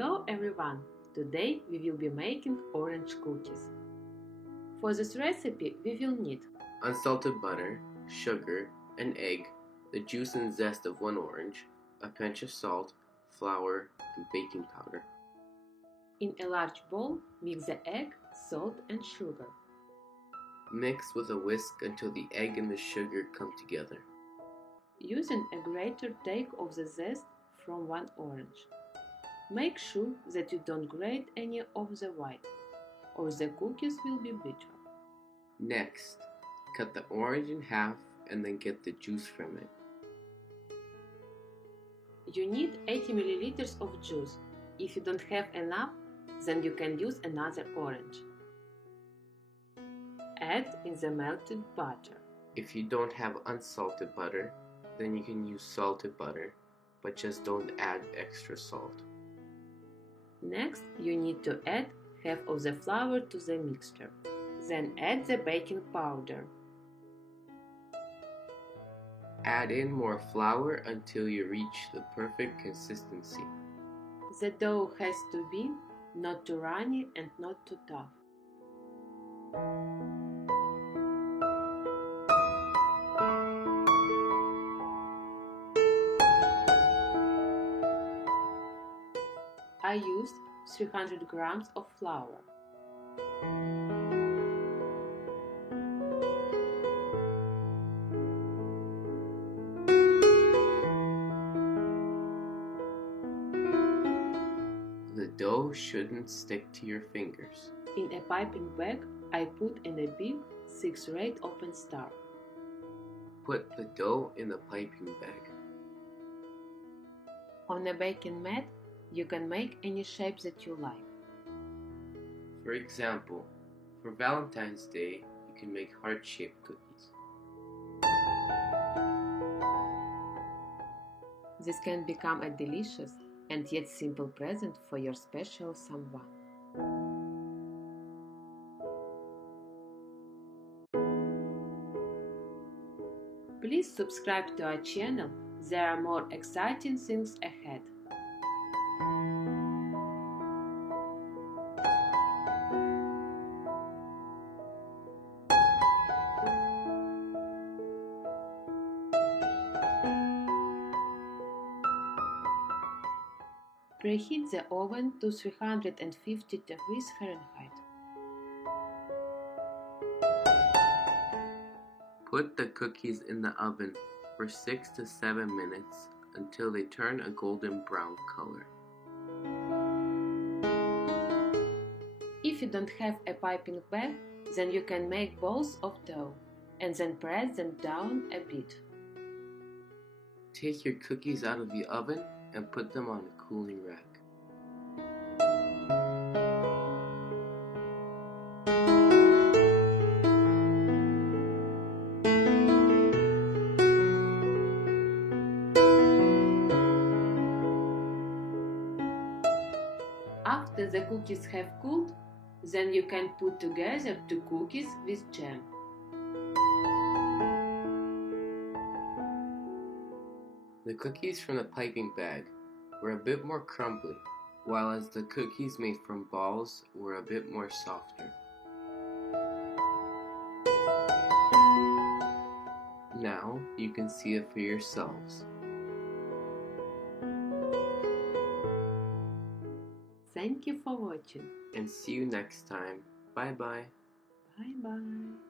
Hello everyone! Today we will be making orange cookies. For this recipe we will need unsalted butter, sugar, an egg, the juice and zest of 1 orange, a pinch of salt, flour, and baking powder. In a large bowl, mix the egg, salt and sugar. Mix with a whisk until the egg and the sugar come together. Using a grater, take off the zest from 1 orange. Make sure that you don't grate any of the white, or the cookies will be bitter. Next, cut the orange in half and then get the juice from it. You need 80 milliliters of juice. If you don't have enough, then you can use another orange. Add in the melted butter. If you don't have unsalted butter, then you can use salted butter, but just don't add extra salt. Next, you need to add half of the flour to the mixture. Then add the baking powder. Add in more flour until you reach the perfect consistency. The dough has to be not too runny and not too tough. I used 300 grams of flour. The dough shouldn't stick to your fingers. In a piping bag, I put in a big 6 or 8 open star. Put the dough in the piping bag. On a baking mat, you can make any shape that you like. For example, for Valentine's Day, you can make heart-shaped cookies. This can become a delicious and yet simple present for your special someone. Please subscribe to our channel. There are more exciting things ahead. Preheat the oven to 350 degrees Fahrenheit. Put the cookies in the oven for 6 to 7 minutes until they turn a golden brown color. If you don't have a piping bag, then you can make balls of dough and then press them down a bit. Take your cookies out of the oven and put them on a cooling rack. After the cookies have cooled, then you can put together 2 cookies with jam. The cookies from the piping bag were a bit more crumbly, while as the cookies made from balls were a bit more softer. Now you can see it for yourselves. Thank you for watching. And see you next time. Bye bye. Bye bye.